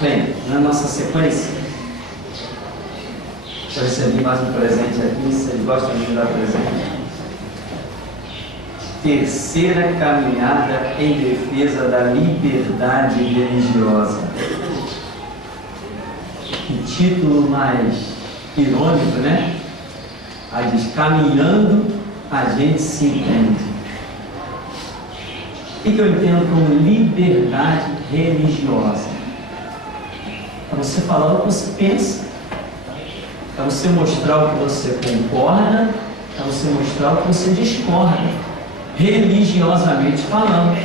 Bem, na nossa sequência, eu recebi mais um presente aqui, vocês gostam de me dar presente? Terceira caminhada em defesa da liberdade religiosa. Que título mais irônico, né? Aí diz, caminhando a gente se entende. O que eu entendo como liberdade religiosa? Para você falar o que você pensa, para você mostrar o que você concorda, para você mostrar o que você discorda, religiosamente falando.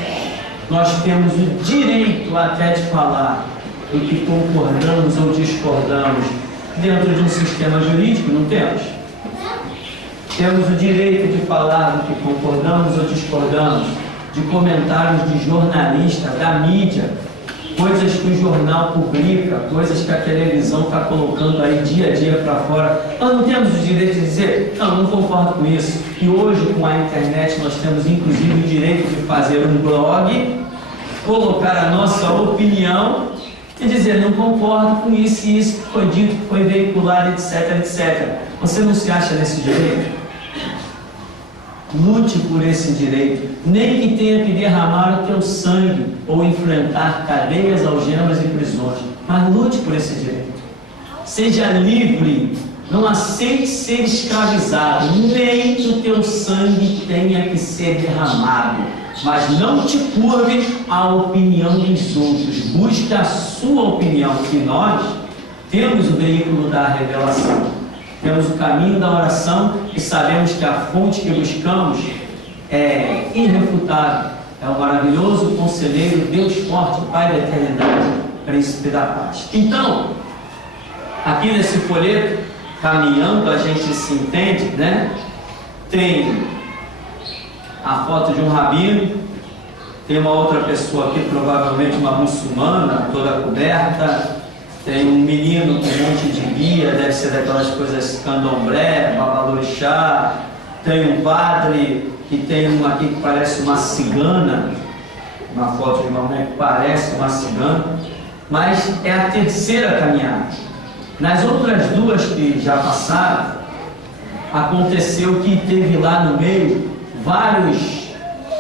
Nós temos o direito até de falar do que concordamos ou discordamos dentro de um sistema jurídico, não temos? Temos o direito de falar do que concordamos ou discordamos, de comentários de jornalista, da mídia, coisas que o jornal publica, coisas que a televisão está colocando aí dia a dia para fora. Nós não temos o direito de dizer, não concordo com isso. E hoje, com a internet, nós temos inclusive o direito de fazer um blog, colocar a nossa opinião e dizer, não concordo com isso e isso que foi dito, que foi veiculado, etc, etc. Você não se acha nesse direito? Lute por esse direito, nem que tenha que derramar o teu sangue ou enfrentar cadeias, algemas e prisões, mas lute por esse direito. Seja livre, não aceite ser escravizado, nem que o teu sangue tenha que ser derramado, mas não te curve à opinião dos outros, busque a sua opinião, que nós temos o veículo da revelação. Temos o caminho da oração e sabemos que a fonte que buscamos é irrefutável. É o maravilhoso conselheiro, Deus forte, Pai da eternidade, Príncipe da paz. Então, aqui nesse folheto, caminhando, a gente se entende, né? Tem a foto de um rabino, tem uma outra pessoa aqui, provavelmente uma muçulmana, toda coberta. Tem um menino com um monte de guia, deve ser daquelas coisas candomblé, babalorixá. Tem um padre que tem uma aqui que parece uma cigana, uma foto de uma mulher que parece uma cigana, mas é a terceira caminhada. Nas outras duas que já passaram, aconteceu que teve lá no meio vários,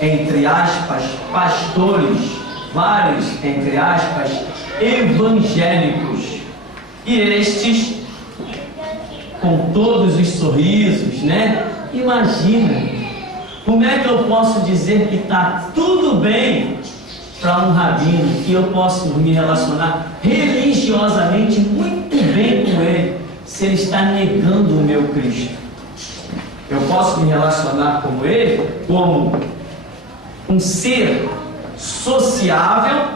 entre aspas, pastores, vários, entre aspas, evangélicos, e estes com todos os sorrisos, né? Imagina, como é que eu posso dizer que está tudo bem para um rabino, que eu posso me relacionar religiosamente muito bem com ele, se ele está negando o meu Cristo? Eu posso me relacionar com ele como um ser sociável,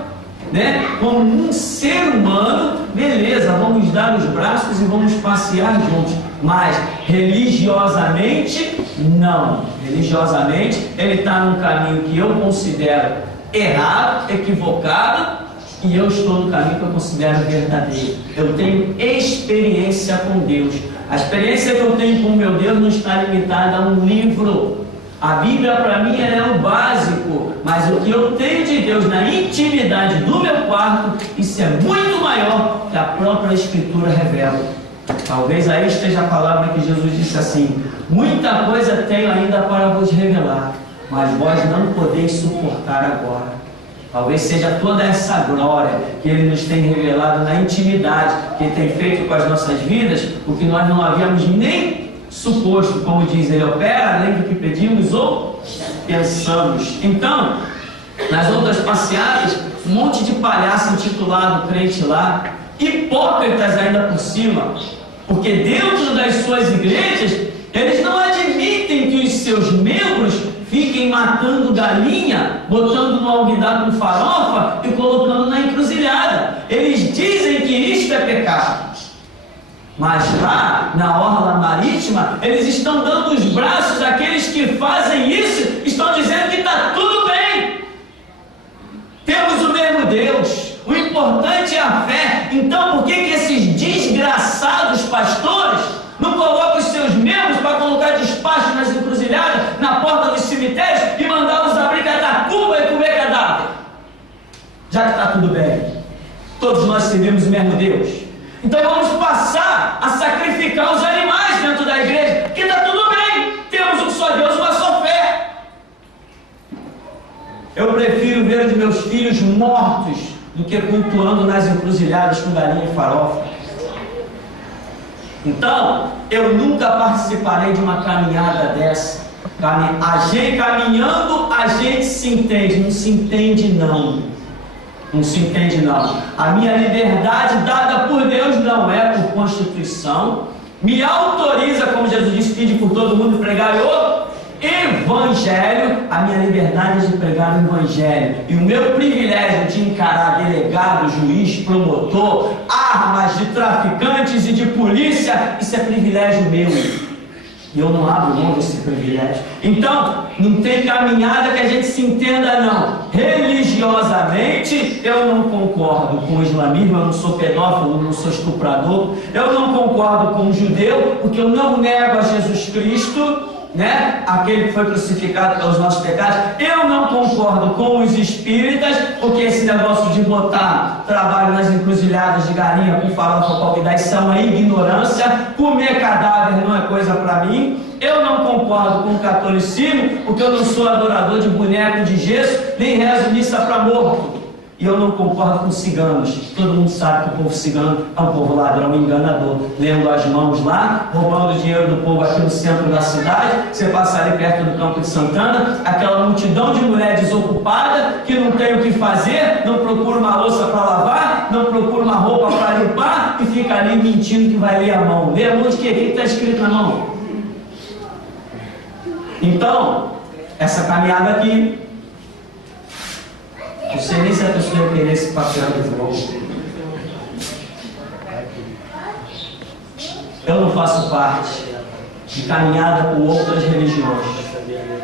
né? Como um ser humano, beleza, vamos dar os braços e vamos passear juntos, mas religiosamente, não. Religiosamente, ele está num caminho que eu considero errado, equivocado, e eu estou no caminho que eu considero verdadeiro. Eu tenho experiência com Deus. A experiência que eu tenho com meu Deus não está limitada a um livro. A Bíblia para mim é o básico, mas o que eu tenho de Deus na intimidade do meu quarto, isso é muito maior que a própria Escritura revela. Talvez aí esteja a palavra que Jesus disse assim, muita coisa tenho ainda para vos revelar, mas vós não podeis suportar agora. Talvez seja toda essa glória que Ele nos tem revelado na intimidade, que Ele tem feito com as nossas vidas, o que nós não havíamos nem suposto, como diz ele, opera além do que pedimos ou pensamos. Então, nas outras passeadas, um monte de palhaço intitulado crente lá, hipócritas ainda por cima, porque dentro das suas igrejas, eles não admitem que os seus membros fiquem matando galinha, botando no alguidar com farofa e colocando na encruzilhada. Eles dizem que isto é pecado. Mas lá, na orla marítima, eles estão dando os braços àqueles que fazem isso, estão dizendo que está tudo bem. Temos o mesmo Deus, o importante é a fé. Então por que esses desgraçados pastores não colocam os seus membros para colocar despacho nas encruzilhadas, na porta dos cemitérios e mandá-los abrir catacumba e comer cadáver? Já que está tudo bem. Todos nós servimos o mesmo Deus. Então vamos passar a sacrificar os animais dentro da igreja, porque está tudo bem, temos um só Deus, uma só fé. Eu prefiro ver os meus filhos mortos do que cultuando nas encruzilhadas com galinha e farofa. Então, eu nunca participarei de uma caminhada dessa. A gente caminhando, a gente se entende, não se entende não. Não se entende não. A minha liberdade dada por Deus não é por Constituição. Me autoriza, como Jesus disse, pede por todo mundo pregar o Evangelho. A minha liberdade é de pregar o Evangelho. E o meu privilégio de encarar delegado, juiz, promotor, armas de traficantes e de polícia, isso é privilégio meu. E eu não abro mão desse privilégio. Então, não tem caminhada que a gente se entenda não. Religiosamente, eu não concordo com o islamismo, eu não sou pedófilo, eu não sou estuprador. Eu não concordo com o judeu, porque eu não nego a Jesus Cristo, né? Aquele que foi crucificado pelos nossos pecados. Eu não concordo com os espíritas, porque esse negócio de botar trabalho nas encruzilhadas de galinha com farofa palpidar, isso é uma ignorância. Comer cadáver não é coisa para mim. Eu não concordo com o catolicismo, porque eu não sou adorador de boneco de gesso, nem rezo missa para morto. E eu não concordo com ciganos. Todo mundo sabe que o povo cigano é um povo ladrão, enganador, lendo as mãos lá, roubando o dinheiro do povo aqui no centro da cidade. Você passa ali perto do Campo de Santana, aquela multidão de mulher desocupada, que não tem o que fazer, não procura uma louça para lavar, não procura uma roupa para limpar, e fica ali mentindo que vai ler a mão. Lê a mão de quê? O que está escrito na mão? Então, essa caminhada aqui, não sei nem se a pessoa ia querer esse papel de volta. Eu não faço parte de caminhada com outras religiões.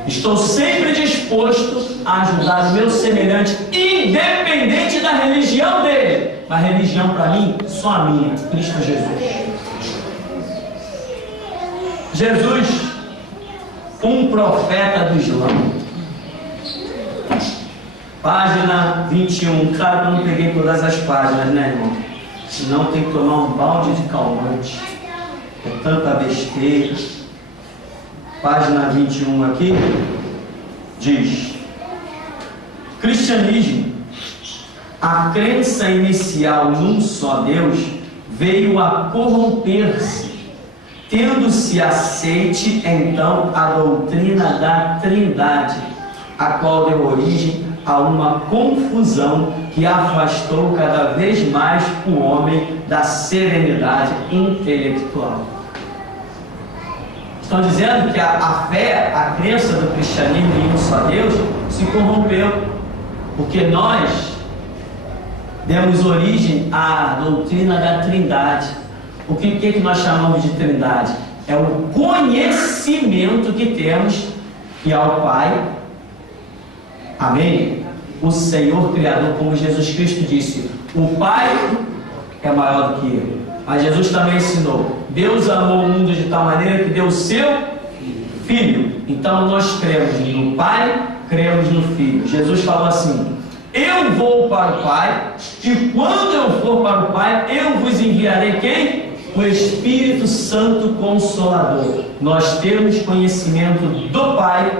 Estou sempre disposto a ajudar o meu semelhante, independente da religião dele. Mas religião para mim, só a minha, Cristo Jesus. Jesus, um profeta do Islã. Página 21, claro que eu não peguei todas as páginas, né, irmão? Senão tem que tomar um balde de calmante. É tanta besteira. Página 21 aqui, diz: cristianismo, a crença inicial num só Deus, veio a corromper-se, tendo-se aceite, então, a doutrina da Trindade, a qual deu origem a uma confusão que afastou cada vez mais o homem da serenidade intelectual. Estão dizendo que a fé, a crença do cristianismo em um só Deus se corrompeu, porque nós demos origem à doutrina da Trindade. O que nós chamamos de Trindade? É o conhecimento que temos que é o Pai, amém? O Senhor Criador, como Jesus Cristo disse, o Pai é maior do que eu. Mas Jesus também ensinou: Deus amou o mundo de tal maneira que deu o seu Filho. Então nós cremos no Pai, cremos no Filho. Jesus falou assim: eu vou para o Pai, e quando eu for para o Pai, eu vos enviarei quem? O Espírito Santo Consolador. Nós temos conhecimento do Pai,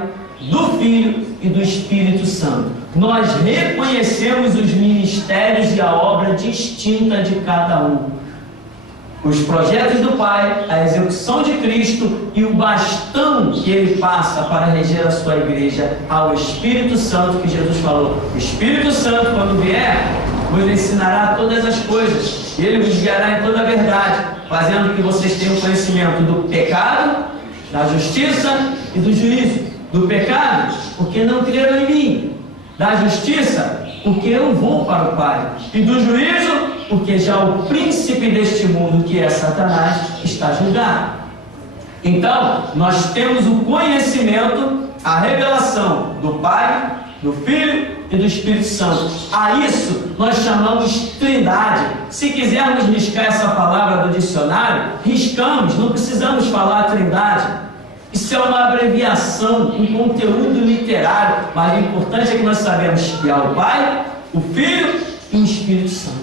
do Filho e do Espírito Santo. Nós reconhecemos os ministérios e a obra distinta de cada um. Os projetos do Pai, a execução de Cristo e o bastão que Ele passa para reger a sua igreja ao Espírito Santo, que Jesus falou: o Espírito Santo, quando vier, vos ensinará todas as coisas, e Ele vos guiará em toda a verdade, fazendo que vocês tenham conhecimento do pecado, da justiça e do juízo. Do pecado, porque não creram em mim. Da justiça, porque eu vou para o Pai. E do juízo, porque já o príncipe deste mundo, que é Satanás, está julgado. Então, nós temos o conhecimento, a revelação do Pai, do Filho e do Espírito Santo. A isso nós chamamos Trindade. Se quisermos riscar essa palavra do dicionário, riscamos, não precisamos falar Trindade. Isso é uma abreviação, um conteúdo literário, mas o importante é que nós sabemos que é o Pai, o Filho e o Espírito Santo.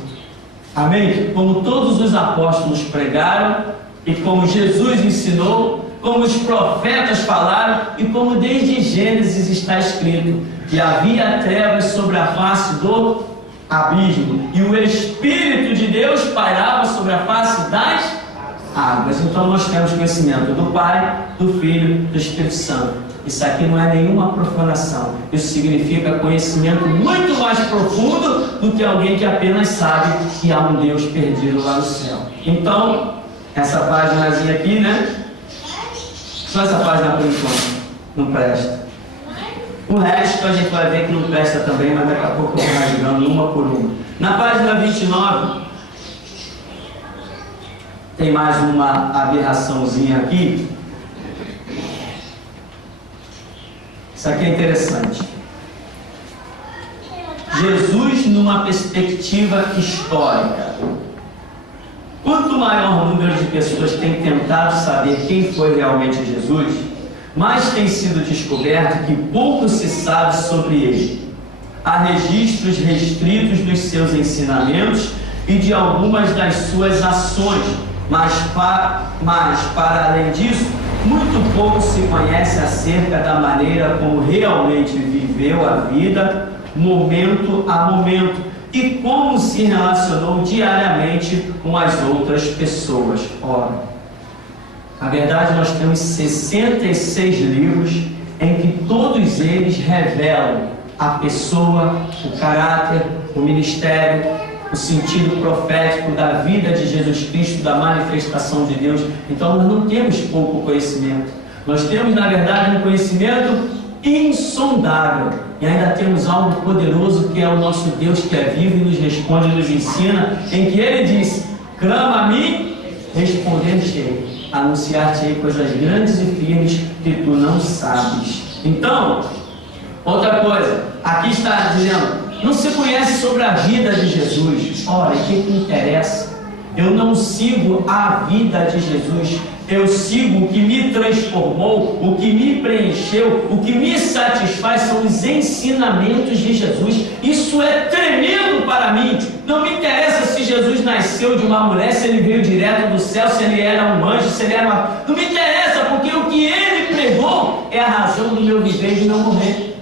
Amém? Como todos os apóstolos pregaram, e como Jesus ensinou, como os profetas falaram, e como desde Gênesis está escrito, que havia trevas sobre a face do abismo, e o Espírito de Deus pairava sobre a face das águas. Então nós temos conhecimento do Pai, do Filho, do Espírito Santo. Isso aqui não é nenhuma profanação. Isso significa conhecimento muito mais profundo do que alguém que apenas sabe que há um Deus perdido lá no céu. Então, essa páginazinha aqui, né? Só essa página por enquanto não presta. O resto a gente vai ver que não presta também, mas daqui a pouco eu vou rasgando uma por uma. Na página 29, tem mais uma aberraçãozinha aqui. Isso aqui é interessante. Jesus numa perspectiva histórica. Quanto maior número de pessoas tem tentado saber quem foi realmente Jesus, mais tem sido descoberto que pouco se sabe sobre ele. Há registros restritos dos seus ensinamentos e de algumas das suas ações, mas para além disso, muito pouco se conhece acerca da maneira como realmente viveu a vida, momento a momento, e como se relacionou diariamente com as outras pessoas. Ora, na verdade nós temos 66 livros em que todos eles revelam a pessoa, o caráter, o ministério, o sentido profético da vida de Jesus Cristo, da manifestação de Deus. Então nós não temos pouco conhecimento, nós temos na verdade um conhecimento insondável, e ainda temos algo poderoso que é o nosso Deus que é vivo e nos responde e nos ensina, em que Ele diz: clama a mim, responder-te-ei, anunciar-te-ei coisas grandes e firmes que tu não sabes. Então, outra coisa, aqui está dizendo, não se conhece sobre a vida de Jesus. Ora, o que interessa? Eu não sigo a vida de Jesus, eu sigo o que me transformou, o que me preencheu, o que me satisfaz são os ensinamentos de Jesus. Isso é tremendo para mim. Não me interessa se Jesus nasceu de uma mulher, se ele veio direto do céu, se ele era um anjo, se ele era uma... Não me interessa, porque o que ele pregou é a razão do meu viver e de não morrer.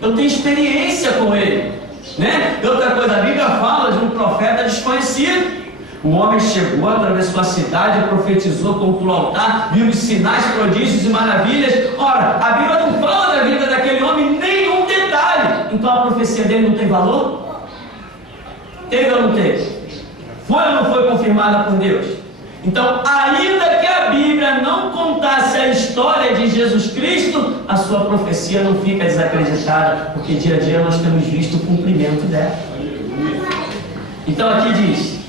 Eu tenho experiência com ele, né? Outra coisa, a Bíblia fala de um profeta desconhecido. O homem chegou, atravessou a cidade, profetizou contra o altar, viu os sinais, prodígios e maravilhas. Ora, a Bíblia não fala da vida daquele homem nenhum detalhe. Então a profecia dele não tem valor? Teve ou não teve? Foi ou não foi confirmada por Deus? Então, ainda que a Bíblia não contasse a história de Jesus Cristo, a sua profecia não fica desacreditada, porque dia a dia nós temos visto o cumprimento dela. Então aqui diz,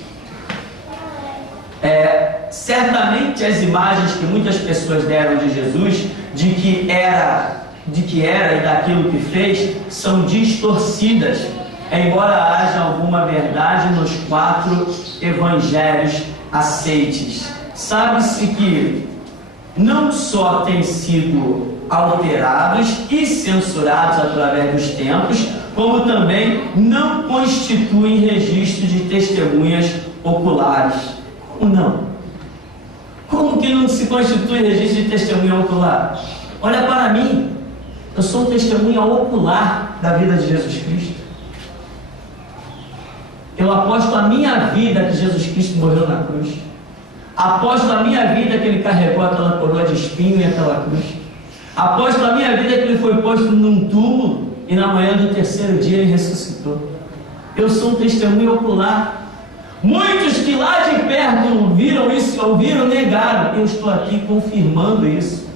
certamente as imagens que muitas pessoas deram de Jesus, de que era e daquilo que fez, são distorcidas, embora haja alguma verdade nos 4 evangelhos aceites. Sabe-se que não só têm sido alterados e censurados através dos tempos, como também não constituem registro de testemunhas oculares. Como não? Como que não se constitui registro de testemunha ocular? Olha para mim, eu sou um testemunha ocular da vida de Jesus Cristo. Eu aposto a minha vida que Jesus Cristo morreu na cruz. Aposto a minha vida que Ele carregou aquela coroa de espinho e aquela cruz. Aposto a minha vida que Ele foi posto num túmulo e na manhã do 3º dia Ele ressuscitou. Eu sou um testemunho ocular. Muitos que lá de perto viram isso, ouviram, negaram. Eu estou aqui confirmando isso.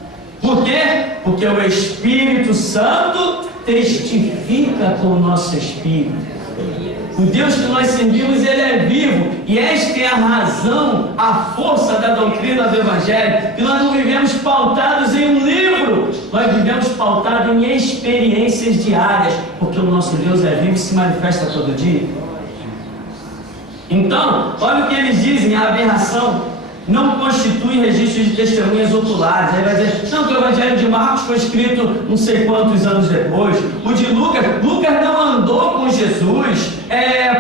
Por quê? Porque o Espírito Santo testifica com o nosso espírito. O Deus que nós servimos, Ele é vivo. E esta é a razão, a força da doutrina do Evangelho. Que nós não vivemos pautados em um livro. Nós vivemos pautados em experiências diárias. Porque o nosso Deus é vivo e se manifesta todo dia. Então, olha o que eles dizem, a aberração não constitui registro de testemunhas oculares. Aí vai dizer, não, que o Evangelho de Marcos foi escrito não sei quantos anos depois. O de Lucas não andou com Jesus.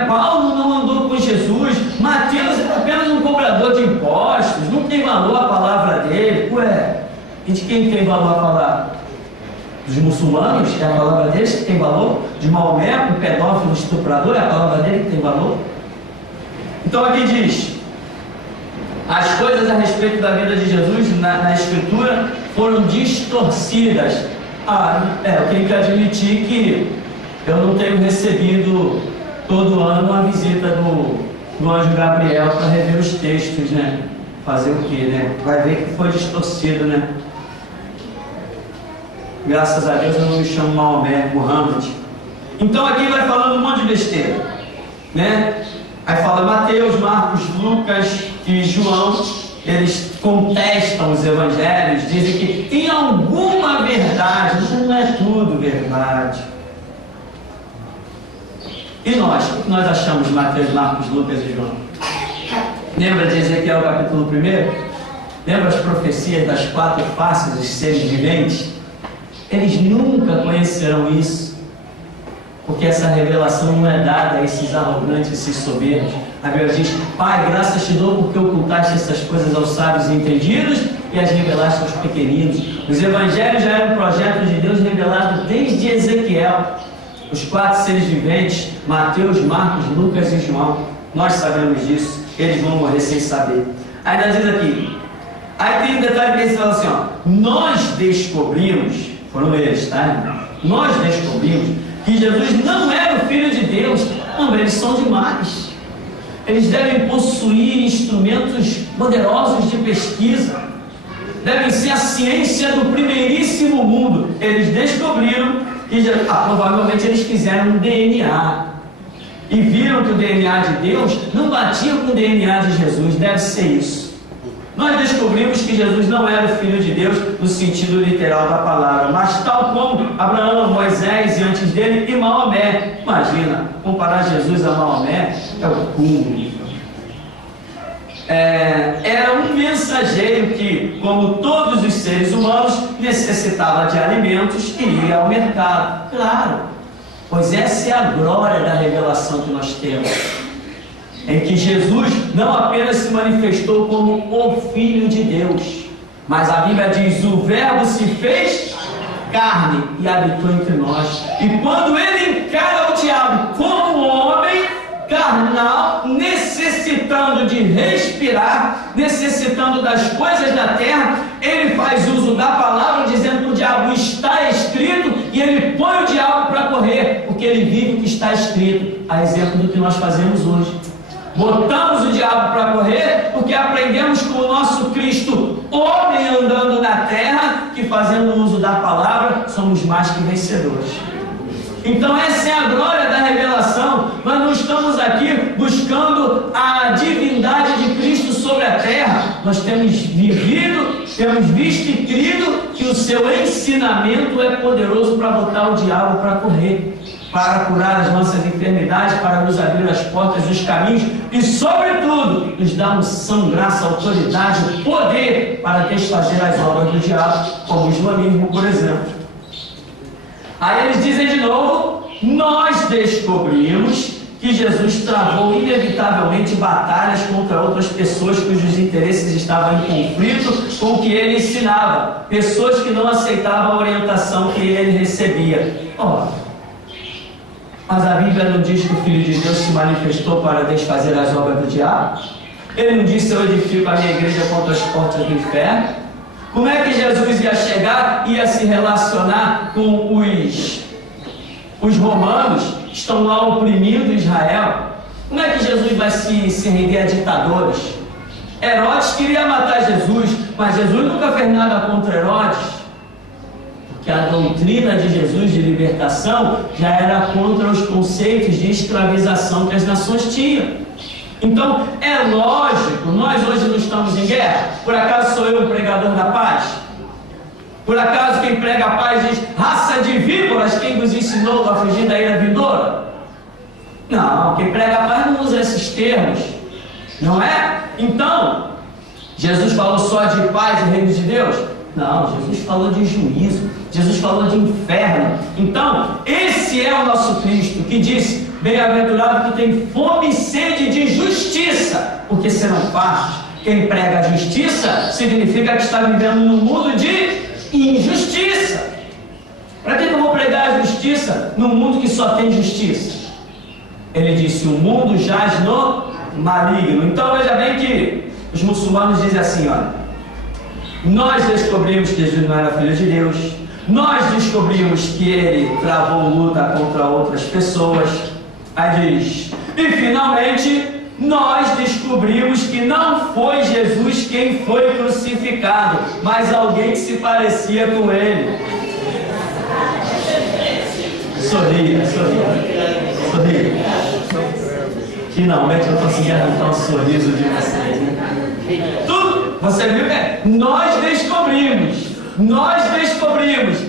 Paulo não andou com Jesus. valor a palavra dele? Ué, e de quem tem valor a palavra? Dos muçulmanos, é a palavra deles que tem valor? De Maomé, um pedófilo estuprador, é a palavra dele que tem valor? Então aqui diz, as coisas a respeito da vida de Jesus na Escritura foram distorcidas. Eu tenho que admitir que eu não tenho recebido todo ano a visita do anjo Gabriel para rever os textos, né? Fazer o quê, né? Vai ver que foi distorcido, né? Graças a Deus eu não me chamo Maomé, Muhammad. Então aqui vai falando um monte de besteira, né? Aí fala Mateus, Marcos, Lucas e João, eles contestam os evangelhos, dizem que tem alguma verdade, mas não é tudo verdade. E nós? O que nós achamos de Mateus, Marcos, Lucas e João? Lembra de Ezequiel capítulo 1? Lembra as profecias das 4 faces dos seres viventes? Eles nunca conhecerão isso, porque essa revelação não é dada a esses arrogantes, esses soberbos. A Bíblia diz: Pai, graças te dou porque ocultaste essas coisas aos sábios e entendidos e as revelaste aos pequeninos. Os evangelhos já eram um projeto de Deus revelado desde Ezequiel. Os 4 seres viventes, Mateus, Marcos, Lucas e João, nós sabemos disso, eles vão morrer sem saber. Aí nós diz aqui, aí tem um detalhe que eles falam assim, nós descobrimos, foram eles, tá? Nós descobrimos que Jesus não era o Filho de Deus. Não, eles são demais. Eles devem possuir instrumentos poderosos de pesquisa, devem ser a ciência do primeiríssimo mundo. Eles descobriram que provavelmente eles fizeram um DNA e viram que o DNA de Deus não batia com o DNA de Jesus. Deve ser isso. Nós descobrimos que Jesus não era o Filho de Deus no sentido literal da palavra, mas tal como Abraão, Moisés e antes dele, e Maomé. Imagina, comparar Jesus a Maomé é o cúmulo. Era um mensageiro que, como todos os seres humanos, necessitava de alimentos e ia ao mercado. Claro, pois essa é a glória da revelação que nós temos, em que Jesus não apenas se manifestou como o Filho de Deus, mas a Bíblia diz: o Verbo se fez carne e habitou entre nós. E quando ele encara o diabo como homem carnal, necessitando de respirar, necessitando das coisas da terra, ele faz uso da palavra, dizendo que o diabo está escrito, e ele põe o diabo para correr, porque ele vive o que está escrito, a exemplo do que nós fazemos hoje. Botamos o diabo para correr, porque aprendemos com o nosso Cristo, homem andando na terra, que fazendo uso da palavra, somos mais que vencedores. Então essa é a glória da revelação. Nós não estamos aqui buscando a divindade de Cristo sobre a terra. Nós temos vivido, temos visto e crido que o seu ensinamento é poderoso para botar o diabo para correr, para curar as nossas enfermidades, para nos abrir as portas dos caminhos e, sobretudo, nos dar unção, graça, autoridade, poder para desfazer as obras do diabo, como o islamismo, por exemplo. Aí eles dizem de novo: nós descobrimos que Jesus travou inevitavelmente batalhas contra outras pessoas cujos interesses estavam em conflito com o que ele ensinava, pessoas que não aceitavam a orientação que ele recebia. Mas a Bíblia não diz que o Filho de Deus se manifestou para desfazer as obras do diabo? Ele não disse: eu edifico a minha igreja contra as portas do inferno? Como é que Jesus ia chegar, ia se relacionar com os romanos que estão lá oprimindo Israel? Como é que Jesus vai se render a ditadores? Herodes queria matar Jesus, mas Jesus nunca fez nada contra Herodes, porque a doutrina de Jesus de libertação já era contra os conceitos de escravização que as nações tinham. Então, é lógico, nós hoje não estamos em guerra. Por acaso sou eu o pregador da paz? Por acaso quem prega a paz diz: raça de víboras, quem vos ensinou a fugir da ira vindoura? Não, quem prega a paz não usa esses termos, não é? Então, Jesus falou só de paz e reino de Deus? Não, Jesus falou de juízo, Jesus falou de inferno. Então, esse é o nosso Cristo, que disse: bem-aventurado que tem fome e sede de justiça, porque serão fartos. Quem prega a justiça significa que está vivendo num mundo de injustiça. Para que eu vou pregar a justiça num mundo que só tem justiça? Ele disse: o mundo jaz no maligno. Então veja bem que os muçulmanos dizem assim: olha, nós descobrimos que Jesus não era filho de Deus, nós descobrimos que ele travou luta contra outras pessoas. Aí diz: e finalmente nós descobrimos que não foi Jesus quem foi crucificado, mas alguém que se parecia com ele. Sorria. Finalmente eu consegui arrancar um sorriso de vocês, né? Tudo, você viu que nós descobrimos.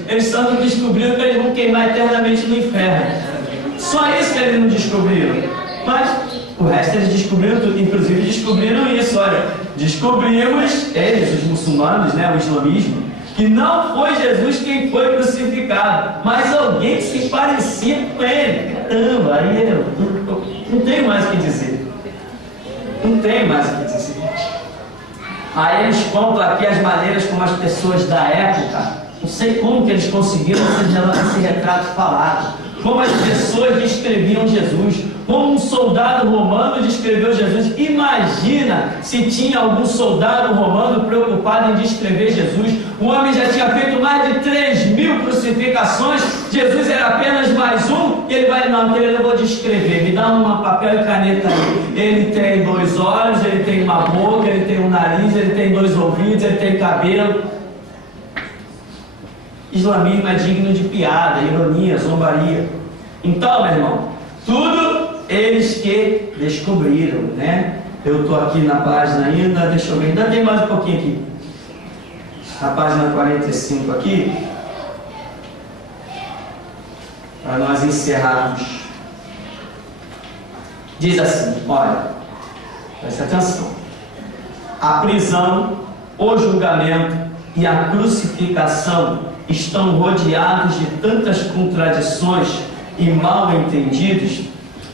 Eles só não descobriram que eles vão queimar eternamente no inferno. Só isso que eles não descobriram. Mas o resto eles descobriram tudo. Inclusive descobriram isso, olha. Descobrimos, eles, os muçulmanos, né, o islamismo, que não foi Jesus quem foi crucificado, mas alguém que se parecia com ele. Caramba, aí eu não tenho mais o que dizer. Aí eles contam aqui as maneiras como as pessoas da época, não sei como que eles conseguiram esse retrato falado, como as pessoas descreviam Jesus, como um soldado romano descreveu Jesus. Imagina se tinha algum soldado romano preocupado em descrever Jesus. O homem já tinha feito mais de 3.000 crucificações, Jesus era apenas mais um, e ele vai: não, eu vou descrever, me dá um papel e caneta aí. Ele tem 2 olhos, ele tem uma boca, ele tem um nariz, ele tem 2 ouvidos, ele tem cabelo. Islamismo é digno de piada, ironia, zombaria. Então, meu irmão, tudo eles que descobriram, né? Eu estou aqui na página ainda, deixa eu ver, ainda tem mais um pouquinho aqui. Na página 45 aqui, para nós encerrarmos. Diz assim, olha, presta atenção. A prisão, o julgamento e a crucificação estão rodeados de tantas contradições e mal entendidos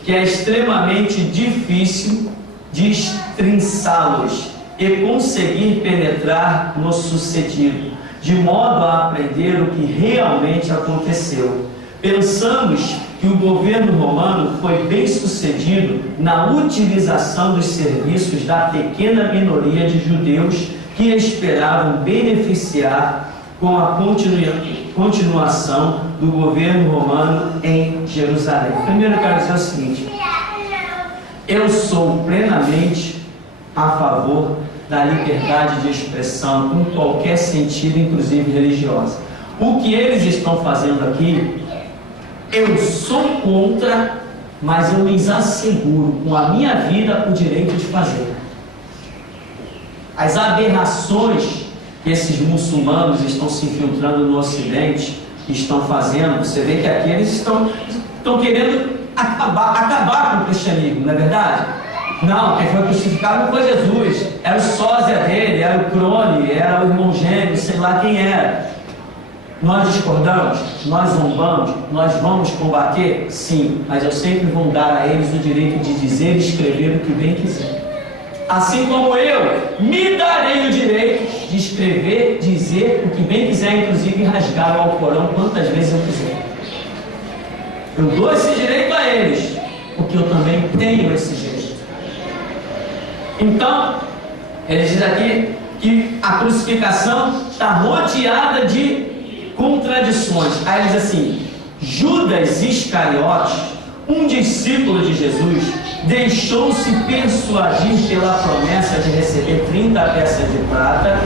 que é extremamente difícil destrinçá-los e conseguir penetrar no sucedido, de modo a aprender o que realmente aconteceu. Pensamos que o governo romano foi bem sucedido na utilização dos serviços da pequena minoria de judeus que esperavam beneficiar com a continuação do governo romano em Jerusalém. Primeiro eu quero dizer o seguinte: eu sou plenamente a favor da liberdade de expressão em qualquer sentido, inclusive religiosa. O que eles estão fazendo aqui, eu sou contra, mas eu lhes asseguro com a minha vida o direito de fazer. As aberrações que esses muçulmanos estão se infiltrando no Ocidente, estão fazendo, você vê que aqui eles estão querendo acabar com o cristianismo, não é verdade? Não, quem foi crucificado não foi Jesus, era o sósia dele, era o crone, era o irmão gêmeo, sei lá quem era. Nós discordamos, nós zombamos, nós vamos combater? Sim, mas eu sempre vou dar a eles o direito de dizer e escrever o que bem quiser. Assim como eu me darei o direito de escrever, dizer o que bem quiser, inclusive rasgar o Alcorão quantas vezes eu quiser. Eu dou esse direito a eles, porque eu também tenho esse direito. Então, ele diz aqui que a crucificação está rodeada de contradições. Aí ele diz assim: Judas Iscariotes, um discípulo de Jesus, deixou-se persuadir pela promessa de receber 30 peças de prata,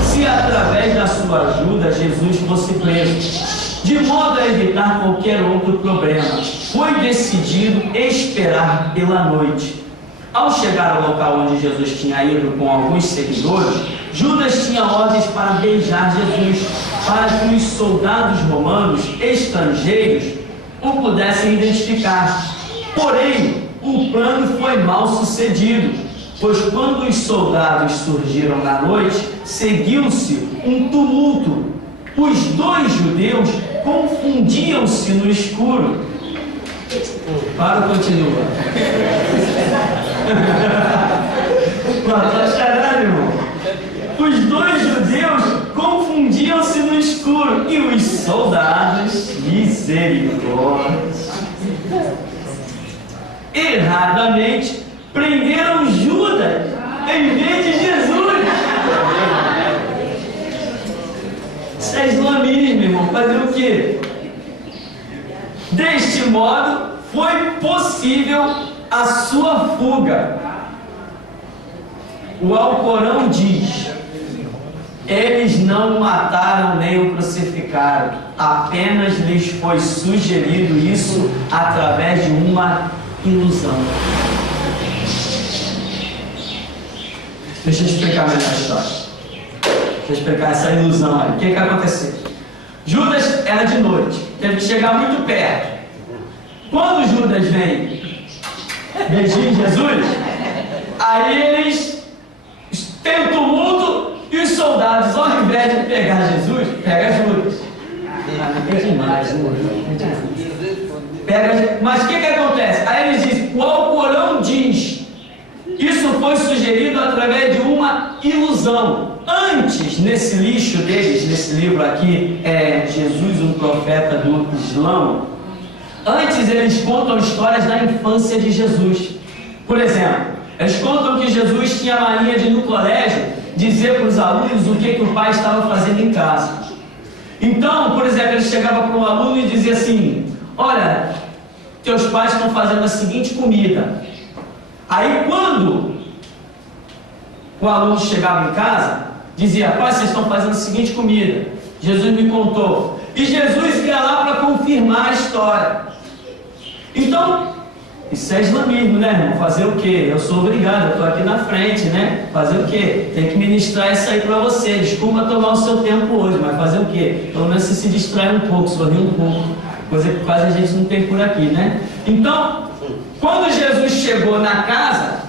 se através da sua ajuda Jesus fosse preso, de modo a evitar qualquer outro problema. Foi decidido esperar pela noite. Ao chegar ao local onde Jesus tinha ido com alguns seguidores, Judas tinha ordens para beijar Jesus, para que os soldados romanos estrangeiros o pudessem identificar. Porém, o plano foi mal sucedido, pois quando os soldados surgiram na noite, seguiu-se um tumulto. Os 2 judeus confundiam-se no escuro. Para, continua. Estou chorando, soldados, misericórdia, erradamente prenderam Judas em vez de Jesus. Isso é islamismo, irmão. Fazer o quê? Deste modo, foi possível a sua fuga. O Alcorão diz: eles não o mataram nem o crucificaram, apenas lhes foi sugerido isso através de uma ilusão. Deixa eu explicar melhor a história. Deixa eu explicar essa ilusão aí. O que aconteceu? Judas era de noite, teve que chegar muito perto. Quando Judas vem beijinho Jesus, aí eles têm o tumulto e os soldados, ao invés de pegar Jesus, pega Judas. É demais, mas o que acontece? Aí eles dizem: o Alcorão diz, isso foi sugerido através de uma ilusão. Antes, nesse lixo deles, nesse livro aqui, Jesus, um profeta do Islã, antes eles contam histórias da infância de Jesus. Por exemplo, eles contam que Jesus tinha a mania de, no colégio, dizer para os alunos o que o pai estava fazendo em casa. Então, por exemplo, ele chegava para um aluno e dizia assim: olha, teus pais estão fazendo a seguinte comida. Aí quando o aluno chegava em casa, dizia: pai, vocês estão fazendo a seguinte comida. Jesus me contou. E Jesus ia lá para confirmar a história. Então, isso é islamismo, né, irmão? Fazer o quê? Eu sou obrigado, eu estou aqui na frente, né? Fazer o quê? Tem que ministrar isso aí para você. Desculpa tomar o seu tempo hoje, mas fazer o quê? Pelo menos você se distrai um pouco, sorrir um pouco. Coisa que quase a gente não tem por aqui, né? Então, quando Jesus chegou na casa,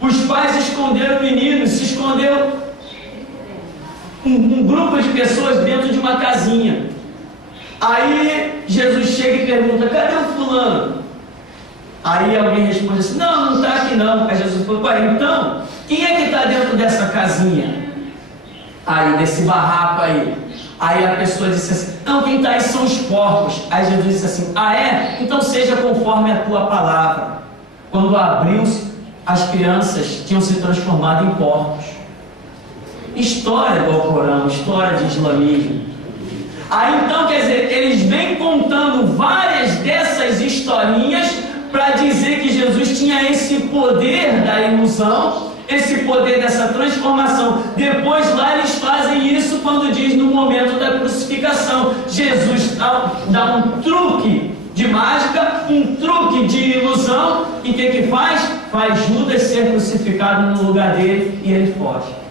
os pais esconderam o menino, se escondeu um grupo de pessoas dentro de uma casinha. Aí Jesus chega e pergunta: cadê o fulano? Aí alguém responde assim: não está aqui não. Aí Jesus falou: pai, então, quem é que está dentro dessa casinha? Aí, desse barraco aí. Aí a pessoa disse assim: não, quem está aí são os porcos. Aí Jesus disse assim: ah é? Então seja conforme a tua palavra. Quando abriu-se, as crianças tinham se transformado em porcos. História do Alcorão, história de islamismo. Aí então, quer dizer, eles vêm contando várias dessas historinhas para dizer que Jesus tinha esse poder da ilusão, esse poder dessa transformação. Depois lá eles fazem isso quando diz no momento da crucificação. Jesus dá um truque de mágica, um truque de ilusão, e o que faz? Faz Judas ser crucificado no lugar dele e ele foge.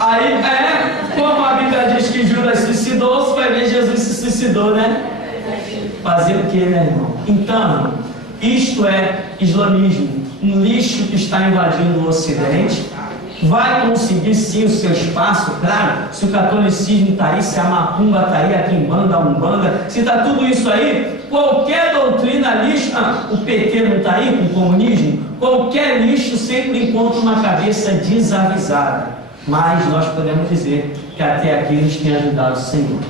Aí, como a Bíblia diz que Judas suicidou, você vai ver Jesus se suicidou, né? Fazer o que, né, irmão? Então, isto é islamismo, um lixo que está invadindo o Ocidente. Vai conseguir sim o seu espaço, claro, se o catolicismo está aí, se a macumba está aí, a quimbanda, a umbanda, se está tudo isso aí, qualquer doutrina lixo, o PT não está aí com o comunismo, qualquer lixo sempre encontra uma cabeça desavisada. Mas nós podemos dizer que até aqui eles têm ajudado o Senhor.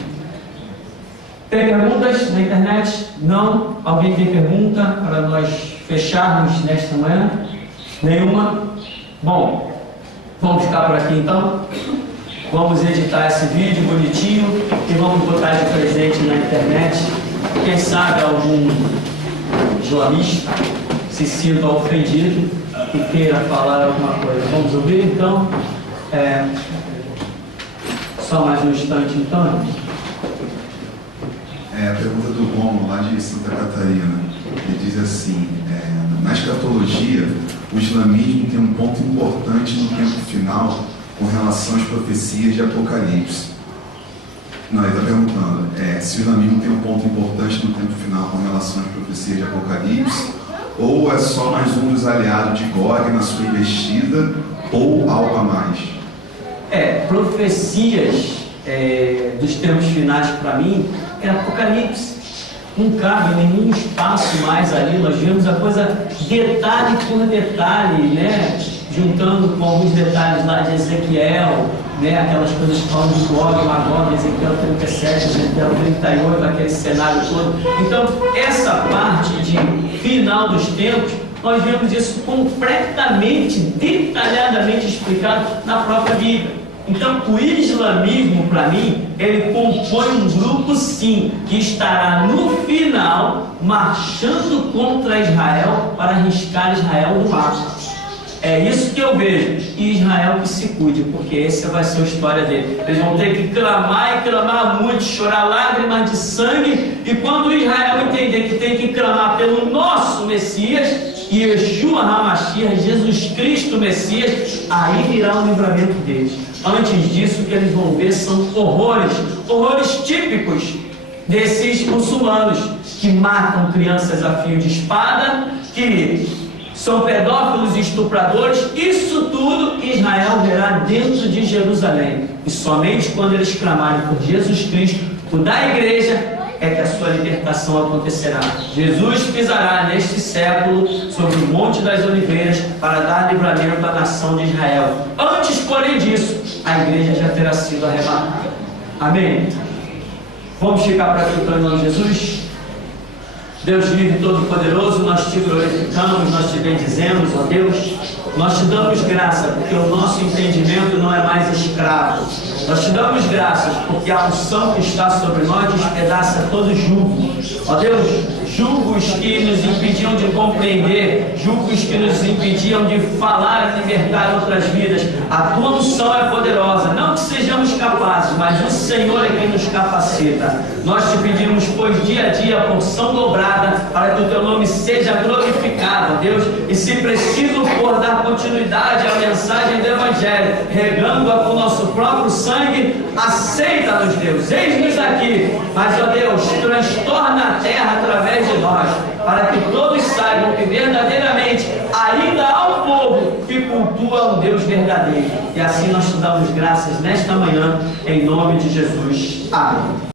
Tem perguntas na internet? Não? Alguém tem pergunta para nós fecharmos nesta manhã? Nenhuma? Bom, vamos ficar por aqui então. Vamos editar esse vídeo bonitinho e vamos botar de presente na internet. Quem sabe algum islamista se sinta ofendido e queira falar alguma coisa. Vamos ouvir então? Só mais um instante então. A pergunta do Romo, lá de Santa Catarina, ele diz assim: na escatologia, o islamismo tem um ponto importante no tempo final com relação às profecias de Apocalipse. Não, ele está perguntando se o islamismo tem um ponto importante no tempo final com relação às profecias de Apocalipse, ou é só mais um dos aliados de Gog na sua investida, ou algo a mais? Profecias dos tempos finais, para mim, é Apocalipse. Não cabe nenhum espaço mais ali. Nós vemos a coisa detalhe por detalhe, né? juntando com alguns detalhes lá de Ezequiel, né, aquelas coisas que falam de Gog, Magog, Ezequiel 37, Ezequiel 38, aquele cenário todo. Então, essa parte de final dos tempos, nós vemos isso completamente, detalhadamente explicado na própria Bíblia. Então, o islamismo, para mim, ele compõe um grupo, sim, que estará no final marchando contra Israel para arriscar Israel do mapa. É isso que eu vejo. E Israel que se cuide, porque essa vai ser a história dele. Eles vão ter que clamar e clamar muito, chorar lágrimas de sangue. E quando Israel entender que tem que clamar pelo nosso Messias, Yeshua HaMashiach, Jesus Cristo Messias, aí virá o livramento deles. Antes disso, o que eles vão ver são horrores típicos desses muçulmanos, que matam crianças a fio de espada, que são pedófilos e estupradores. Isso tudo Israel verá dentro de Jerusalém. E somente quando eles clamarem por Jesus Cristo, por da igreja, é que a sua libertação acontecerá. Jesus pisará neste século sobre o Monte das Oliveiras para dar livramento à nação de Israel. Antes, porém disso, a igreja já terá sido arrebatada. Amém? Vamos ficar para aqui para o nome de Jesus? Deus vive todo-poderoso, nós te glorificamos, nós te bendizemos, ó Deus. Nós te damos graça porque o nosso entendimento não é mais escravo. Nós te damos graças porque a unção que está sobre nós despedaça todo jugo. Ó Deus, julgos que nos impediam de compreender, julgos que nos impediam de falar e libertar outras vidas. A tua unção é poderosa, não que sejamos capazes, mas o Senhor é quem nos capacita. Nós te pedimos, pois, dia a dia, a porção dobrada, para que o teu nome seja glorificado, ó Deus, e se preciso for dar continuidade à mensagem do Evangelho, regando-a com o nosso próprio sangue, aceita-nos, Deus, eis-nos aqui, mas, ó Deus, transtorna a terra através de nós, para que todos saibam que verdadeiramente ainda há um povo que cultua um Deus verdadeiro. E assim nós te damos graças nesta manhã, em nome de Jesus. Amém.